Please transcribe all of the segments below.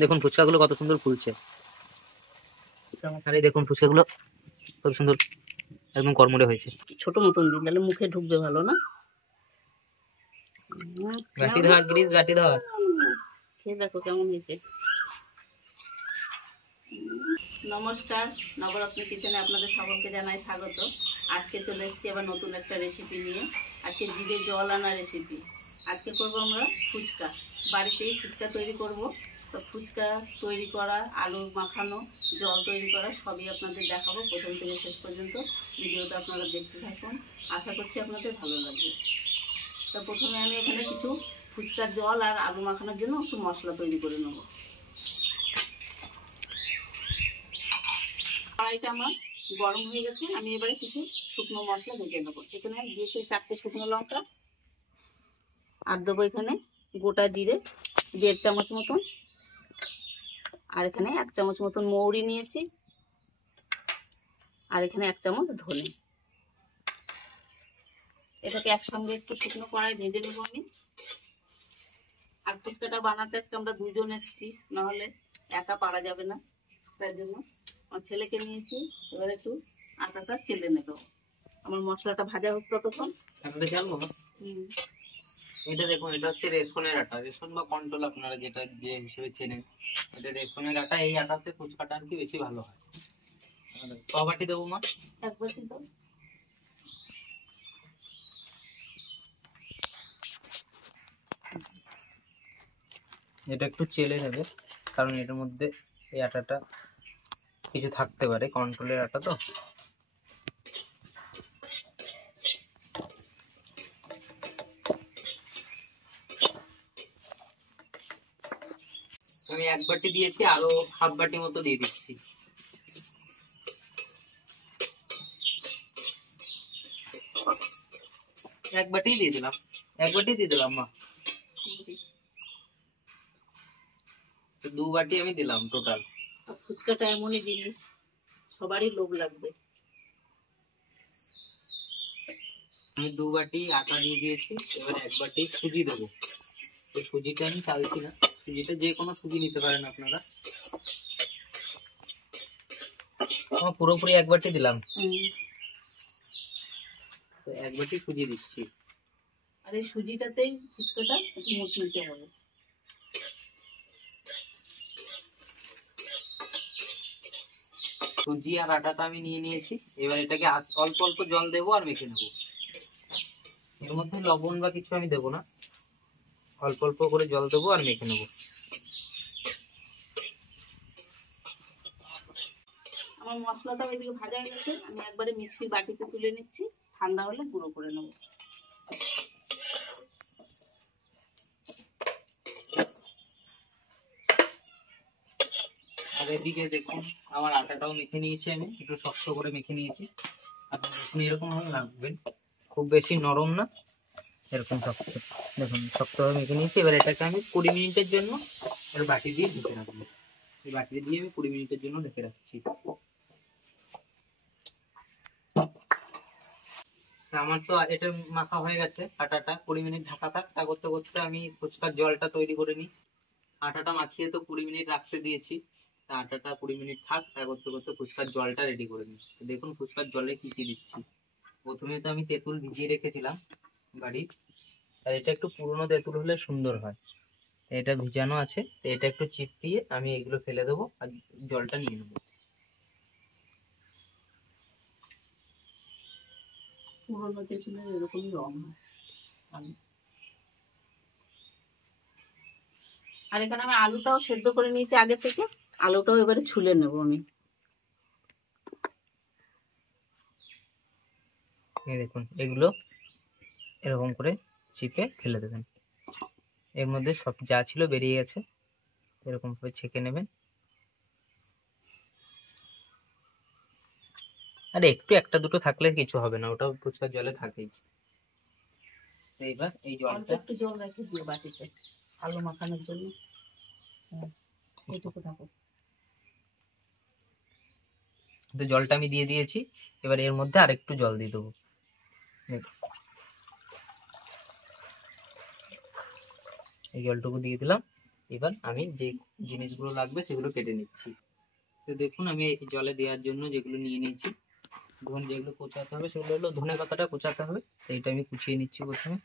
দেখুন ফুচকাগুলো কত সুন্দর ফুলছে, আর এই দেখুন ফুচকাগুলো কত সুন্দর একদম কর্মরে হয়েছে। ছোট মতন দিন, তাহলে মুখে ঢুকবে ভালো না? বাটি ধর গ্রিস, বাটি ধর, খেয়ে দেখো কেমন হয়েছে। নমস্কার, নবরত্ন কিচেনে আপনাদের সকলকে জানাই স্বাগত। আজকে চলে এসেছি আবার নতুন একটা রেসিপি নিয়ে। আজকে জিভে জল আনা রেসিপি। আজকে করব আমরা ফুচকা। বাড়িতেই ফুচকা তৈরি করব। তো ফুচকা তৈরি করা, আলু মাখানো, জল তৈরি করা সবই আপনাদের দেখাবো প্রথম থেকে শেষ পর্যন্ত। ভিডিওটা আপনারা দেখতে থাকুন, আশা করছি আপনাদের ভালো লাগবে। তো প্রথমে আমি এখানে কিছু ফুচকার জল আর আলু মাখানোর জন্য একটু মশলা তৈরি করে নেব। কড়াইটা আমার গরম হয়ে গেছে, আমি এবারে কিছু শুকনো মশলা ভেজে নেবো। এখানে দিয়েছি 4টে শুকনো লঙ্কা, আর দেবো এখানে গোটা জিরে 1.5 চামচ মতন, আর এখানে 1 চামচ মতন মৌরি নিয়েছি, আর এখানে 1 চামচ ধনে। এটাকে একসঙ্গে একটু শুকনো কড়াই ভেজে নেবো আমি। আর ফুচকাটা বানাতে আজকে আমরা দুজন এসেছি, নাহলে একা পারা যাবে না, তার জন্য আমার ছেলেকে নিয়েছি। এবার একটু আটাটা চেলে নেব। আমার মশলাটা ভাজা হোক ততক্ষণ। এটা দেখুন, এটা হচ্ছে রেশনের আটা, রেশন বা কন্ট্রোল আপনারা যেটা যে হিসেবে চেনেন, এটা রেশনের আটা। এই আটাতে ফুচকাটা আর কি বেশি ভালো হয়। ক বাটি দেবো মা? 1 বাটি দাও। এটা একটু চেলে নেবে, কারণ এটার মধ্যে এই আটাটা কিছু থাকতে পারে, কন্ট্রোলের আটা তো। আমি 1 বাটি দিয়েছি, আরো হাফ বাটি মতো দিয়ে দিচ্ছি। এক বাটি দিয়ে দিলাম মা। 2 বাটি আমি দিলাম টোটাল। ফুচকাটা এমনই জিনিস, সবারই লোভ লাগবে। আমি 2 বাটি আটা দিয়ে দিয়েছি, এবার 1 বাটি সুজি দেবো। তো সুজিটা আমি চালছি না, সুজিটা যে কোনো সুজি নিতে পারেন আপনারা। পুরোপুরি 1 বাটি দিলাম, তো 1 বাটি সুজি দিচ্ছি। আর এই সুজিটাতেই ফুচকাটা একটু মুচমুচে হবে। সুজি আর আটাটা আমি নিয়ে নিয়েছি, এবার এটাকে অল্প অল্প জল দেবো আর মেখে নেবো। এর মধ্যে লবণ বা কিছু আমি দেবো না, অল্প অল্প করে জল দেবো আর মেখে নেবো। আমার মশলাটা ওইদিকে ভাজা হয়ে গেছে, আমি একবারে মিক্সির বাটিতে তুলে নিচ্ছি, ঠান্ডা হলে গুঁড়ো করে নেব। আর এদিকে দেখুন আমার আটাটাও মেখে নিয়েছি, আমি একটু শক্ত করে মেখে নিয়েছি। আপনি এরকম ভাবে রাখবেন, খুব বেশি নরম না, এরকম শক্ত। দেখুন শক্তভাবে মেখে নিয়েছি। এবার এটাকে আমি 20 মিনিটের জন্য এর বাটি দিয়ে ঢেকে রাখবো। এই বাটি দিয়ে আমি 20 মিনিটের জন্য ঢেকে রাখছি। আমার তো এটা মাখা হয়ে গেছে আটাটা, 20 মিনিট ঢাকা থাক। তা করতে করতে আমি ফুচকার জলটা তৈরি করে নিই। আটাটা মাখিয়ে তো 20 মিনিট রাখতে দিয়েছি, তা আটাটা 20 মিনিট থাক। তা করতে করতে ফুচকার জলটা রেডি করে নিই। দেখুন ফুচকার জলে কি কি দিচ্ছি। প্রথমে তো আমি তেঁতুল ভিজিয়ে রেখেছিলাম বাড়ির, আর এটা একটু পুরনো তেঁতুল হলে সুন্দর হয়। এটা ভিজানো আছে, তো এটা একটু চিপটিয়ে আমি এগুলো ফেলে দেবো আর জলটা নিয়ে নেবো। পুরোনো তেঁতুলের এরকমই রং হয়। আর এখানে আমি আলুটাও সেদ্ধ করে নিয়েছি আগে থেকে, আলুটাও এবারে ছুলে নেব আমি। এই দেখুন এগুলো এরকম করে চিপে ফেলে দেবেন, এর মধ্যে সব যা ছিল বেরিয়ে গেছে। এরকম করে ছেঁকে নেবেন। আর একটু একটা দুটো থাকলে কিছু হবে না, ওটাও ফুচকার জলে থাকেই। এইবার এই জলটা একটু জল রেখে দিও বাটিতে আলু মাখানোর জন্য। এইটুকু থাকো। জলটা আমি দিয়ে দিয়েছি, এবার এর মধ্যে আরেকটু জল দিয়ে দেবো। এই জলটুকু দিয়ে দিলাম, এবার আমি যে জিনিসগুলো লাগবে সেগুলো কেটে নিচ্ছি। তো দেখুন আমি এই জলে দেওয়ার জন্য যেগুলো নিয়ে নিয়েছি, যেগুলো কোচাতে হবে সেগুলো হলো ধনে পাতাটা কোচাতে হবে, তো এটা আমি কুচিয়ে নিচ্ছি প্রথমে।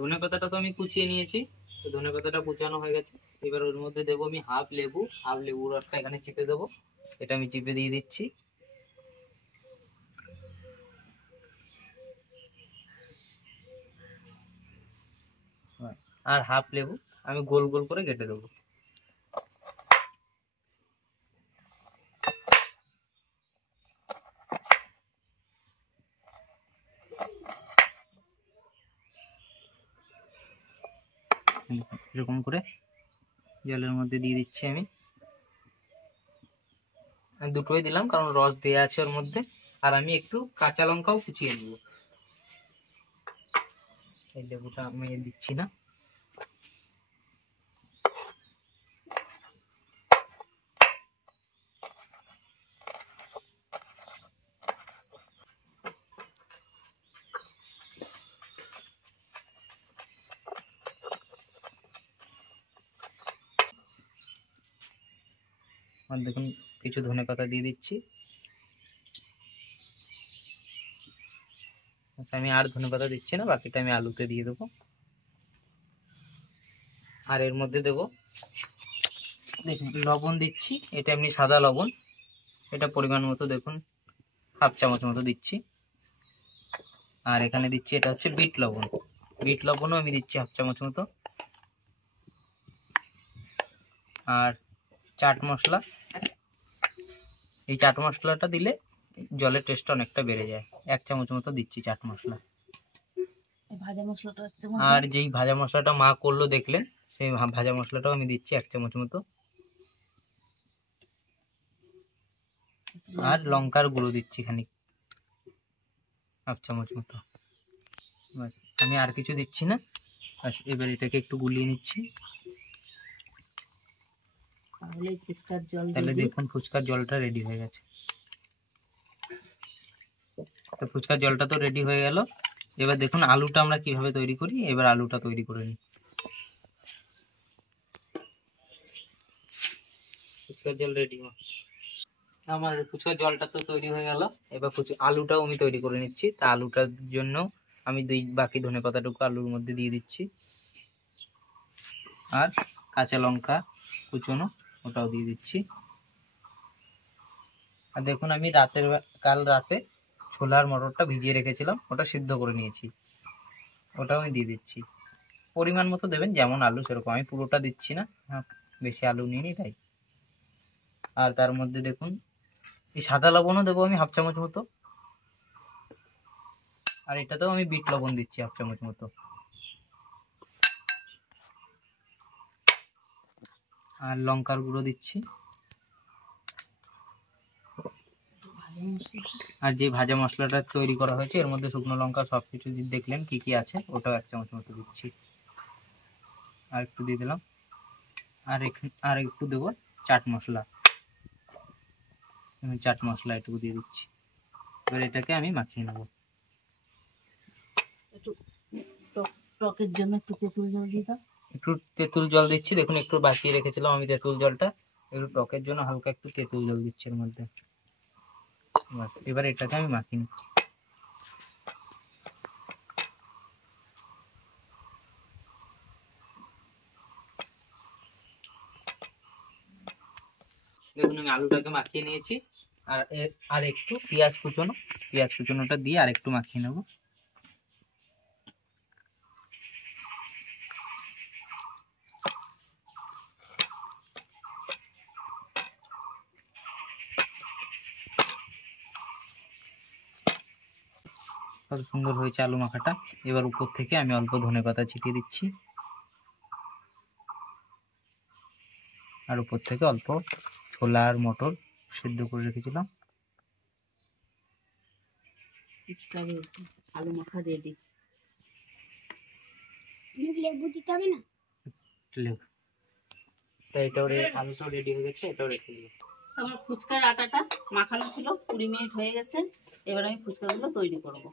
ধনে পাতাটা তো আমি কুচিয়ে নিয়েছি, তো ধনে পাতাটা কুচানো হয়ে গেছে। এবার ওর মধ্যে দেবো আমি হাফ লেবুর রসটা এখানে চিপে দেবো, এটা আমি চিপে দিয়ে দিচ্ছি। আর হাফ লেবু আমি গোল গোল করে কেটে দেবো। এরকম করে জলের মধ্যে দিয়ে দিচ্ছি আমি দুটোই দিলাম কারণ রস দেওয়া আছে ওর মধ্যে। আর আমি একটু কাঁচা লঙ্কাও কুচিয়ে নেব, এই লেবুটা আমি দিচ্ছি না। আর দেখুন কিছু ধনে পাতা দিয়ে দিচ্ছি। আচ্ছা আমি আর ধনে পাতা দিচ্ছি না, বাকিটা আমি আলুতে দিয়ে দেবো। আর এর মধ্যে দেবো দেখুন লবণ দিচ্ছি, এটা এমনি সাদা লবণ, এটা পরিমাণ মতো দেখুন হাফ চামচ মতো দিচ্ছি। আর এখানে দিচ্ছি এটা হচ্ছে বিট লবণও আমি দিচ্ছি হাফ চামচ মতো। আর চাট মশলা, এই চাট মশলাটা দিলে জলের টেস্টটা অনেকটা বেড়ে যায়, 1 চামচ মতো দিচ্ছি চাট মশলা। ভাজা মশলাটা আর যেই ভাজা মশলাটা মা করলো দেখলেন, সেই ভাজা মশলাটাও আমি দিচ্ছি 1 চামচ মতো। আর লঙ্কার গুঁড়ো দিচ্ছি খানিক, হাফ চামচ মতো। বাস আমি আর কিছু দিচ্ছি না। বাস এবার এটাকে একটু গুলিয়ে নিচ্ছি। তাহলে দেখুন ফুচকার জলটা রেডি হয়ে গেছে। তো ফুচকার জলটা তো রেডি হয়ে গেল। এবার দেখুন আলুটা আমরা কিভাবে তৈরি করি, এবার আলুটা তৈরি করে নিই। ফুচকার জল রেডি, আমার ফুচকার জলটা তো তৈরি হয়ে গেল। এবার আলুটাও আমি তৈরি করে নিচ্ছি। তা আলুটার জন্য আমি বাকি ধনে পাতাটুকু আলুর মধ্যে দিয়ে দিচ্ছি, আর কাঁচা লঙ্কা কুচনো ওটাও দিয়ে দিচ্ছি। আর দেখুন আমি কাল রাতে ছোলার মটরটা ভিজিয়ে রেখেছিলাম, ওটা সিদ্ধ করে নিয়েছি, ওটাও আমি দিয়ে দিচ্ছি। পরিমাণ মতো দেবেন, যেমন আলু সেরকম, আমি পুরোটা দিচ্ছি না, বেশি আলু নিইনি তাই। আর তার মধ্যে দেখুন এই সাদা লবণও দেবো আমি হাফ চামচ মতো, আর এটাতেও আমি বিট লবণ দিচ্ছি হাফ চামচ মতো। আর লঙ্কার গুঁড়ো দিচ্ছি। আর যে ভাজা মশলাটা তৈরি করা হয়েছে এর মধ্যে শুকনো লঙ্কা সবকিছু দেখলেন কি কি আছে, ওটাও 1 চামচ মতো দিচ্ছি। আর একটু দিয়ে দিলাম। আর একটু দেবো চাট মশলা, চাট মশলা একটু দিয়ে দিচ্ছি। এবার এটাকে আমি মাখিয়ে নেব। টকের জন্য একটু তেঁতুল জল দিয়ে দাও। একটু তেঁতুল জল দিচ্ছি, দেখুন একটু বাঁচিয়ে রেখেছিলাম আমি তেঁতুল জলটা, একটু টকের জন্য হালকা একটু তেঁতুল জল দিচ্ছি এর মধ্যে। বাস এবার এটাকে আমি মাখিয়ে নিচ্ছি। দেখুন আমি আলুটাকে মাখিয়ে নিয়েছি। আর একটু পেঁয়াজ কুচোনোটা দিয়ে আর একটু মাখিয়ে নেব। কত সুন্দর হয়েছে আলু মাখাটা। এবার উপর থেকে আমি অল্প ধনেপাতা ছিটিয়ে দিচ্ছি, আর উপর থেকে অল্প ছোলা আর মটর সিদ্ধ করে রেখেছিলাম। আলু মাখা রেডি। লেবু দিতে হবে না? লেবু তাই এটাও আলুটাও রেডি হয়ে গেছে, এটাও রেখে দিই। আমার ফুচকার আটাটা মাখানো ছিল, 20 মিনিট হয়ে গেছে। এবার আমি ফুচকাগুলো তৈরি করব।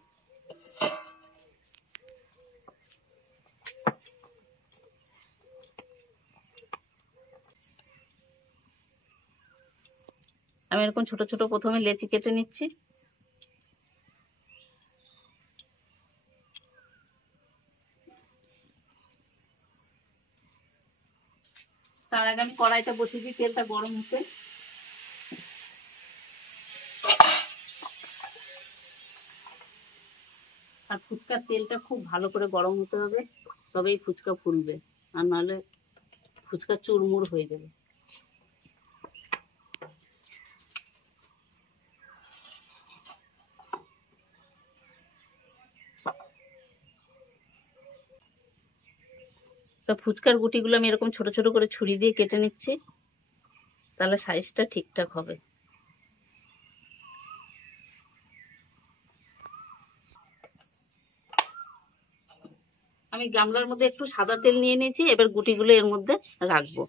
আমি এরকম ছোট ছোট প্রথমে লেচি কেটে নিচ্ছি। তার আগে আমি কড়াইটা বসিয়ে দিই তেলটা গরম হতে। আর ফুচকার তেলটা খুব ভালো করে গরম হতে হবে, তবেই ফুচকা ফুলবে, আর নাহলে ফুচকা চুরমুর হয়ে যাবে। তো ফুচকার গুটিগুলো আমি এরকম ছোট ছোট করে ছুরি দিয়ে কেটে নিচ্ছি, তাহলে সাইজটা ঠিকঠাক হবে। আমি গামলার মধ্যে একটু সাদা তেল নিয়ে নিয়েছি, এবার গুটিগুলো এর মধ্যে রাখবো।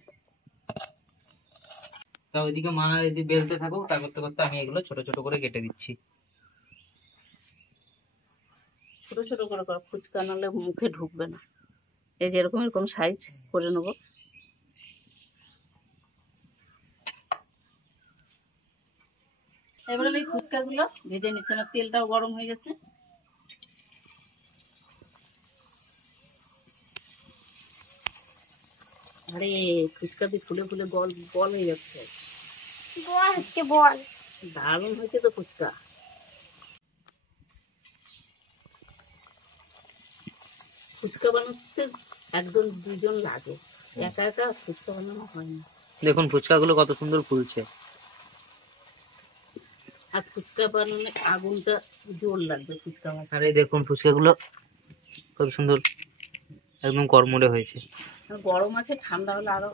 তা ওইদিকে মা যদি বেলতে থাকো, তা করতে করতে আমি এগুলো ছোট ছোট করে কেটে দিচ্ছি। ছোট ছোট করে করো, ফুচকা নাহলে মুখে ঢুকবে না। এই যে এরকম এরকম সাইজ করে নেবো। এবারে এই ফুচকাগুলো ভেজে নিচ্ছে, আমার তেলটাও গরম হয়ে গেছে। আরে ফুচকা দিয়ে ফুলে ফুলে বল বল হয়ে যাচ্ছে। বল হচ্ছে বল। দারুণ হয়েছে তো ফুচকা। ফুচকা বানাতে একদম দুজন লাগে, একা একা ফুচকা বানানো হয় না। দেখুন ফুচকাগুলো কত সুন্দর ফুলছে। আর ফুচকা বানালে আগুনটা জোর লাগবে ফুচকা ভাজতে। আর এই দেখুন ফুচকাগুলো কত সুন্দর একদম কড়মড়ে হয়েছে। আর গরম আছে, ঠান্ডা হলে আরো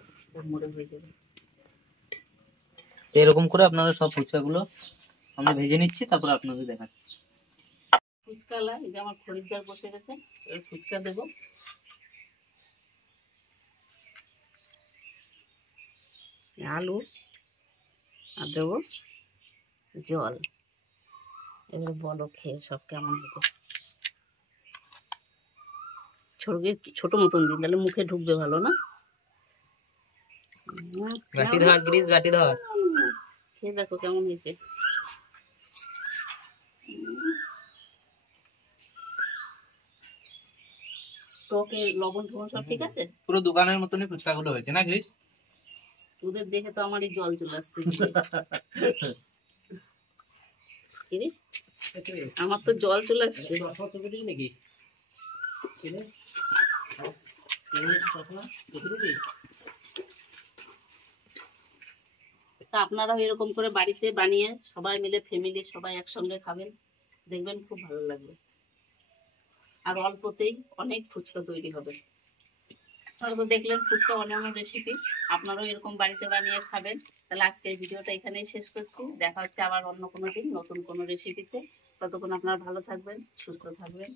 মরে হয়ে যাবে। এরকম করে আপনারা সব ফুচকাগুলো আমরা ভেজে নিচ্ছি, তারপর আপনাদের দেখাচ্ছি। ফুচকালা এই যে আমার খরিদ্দার বসে গেছে, এবার ফুচকা দেবো। আলু আর দেবো জল। এবার বলো খেয়ে সব কেমন হতো। ছোট মতন দিন, তাহলে মুখে ঢুকবে ভালো না। বাটি ধর গ্রিস, বাটি ধর। খেয়ে দেখো কেমন হয়েছে। টকে লবণ টবণ সব ঠিক আছে? পুরো দোকানের মতনই ফুচকাগুলো হয়েছে না গ্রিস? তোদের দেখে তো আমারই জল চলে আসছে। গ্রিস, আমার তো জল চলে আসছে। তা আপনারাও এরকম করে বাড়িতে বানিয়ে সবাই মিলে ফ্যামিলি সবাই একসঙ্গে খাবেন, দেখবেন খুব ভালো লাগবে। আর অল্পতেই অনেক ফুচকা তৈরি হবে। আপনারা তো দেখলেন ফুচকা বানানোর রেসিপি, আপনারাও এরকম বাড়িতে বানিয়ে খাবেন। তাহলে আজকের ভিডিওটা এখানেই শেষ করছি। দেখা হচ্ছে আবার অন্য কোনো দিন নতুন কোনো রেসিপিতে। ততক্ষণ আপনারা ভালো থাকবেন, সুস্থ থাকবেন।